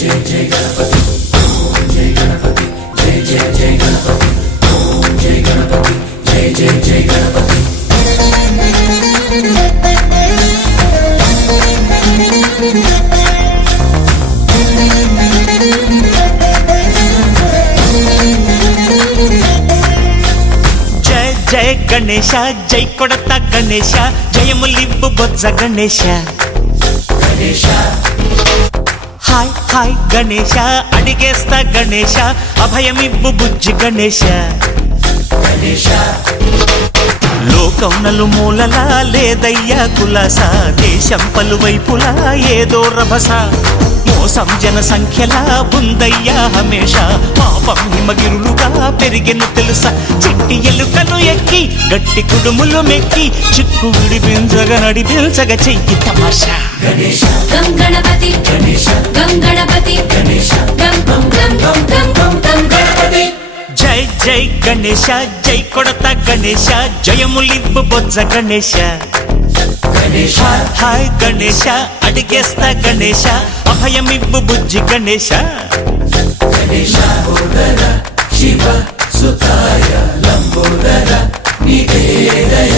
जय जय गणपति ओम जय गणपति जय जय जय गणपति ओम जय गणपति जय जय जय गणपति जय जय गणेश जय कोडता गणेश जयमुलिब्बु बोज्ज गणेश गणेश हाय हाय गणेश अडिगेस्ता गणेश अभयमिब्बु बुज्जि गणेश गणेश లోకం నలుమూలలా లేదయ్యా కులాస దేశం పలువైపులా ఏదో రభస మోసం జన సంఖ్యలా ఉందయ్యా హమేష పాపం హిమగిరులుగా పెరిగెను తెలుసా చిట్టి ఎలుకలు ఎక్కి గట్టి కుడుములు మెక్కి చిక్కు విడిపించగా నడిపించగా చెయ్యి తమాషా गणेश गम गणपति गणेश गम गणपति गणेश गम गम गम गम गम गम गणपति జై జై గణేశ జై కొడతా గణేశ జయములివ్వు బొజ్జ గణేశ गणेश హాయ్ గణేశ అడిగేస్తా గణేశ అభయమివ్వు బుజ్జి గణేశ गणेश लंबोदर शिव सुताय लंबोदर निवेदय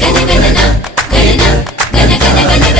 गण गणना गणना गण गण गण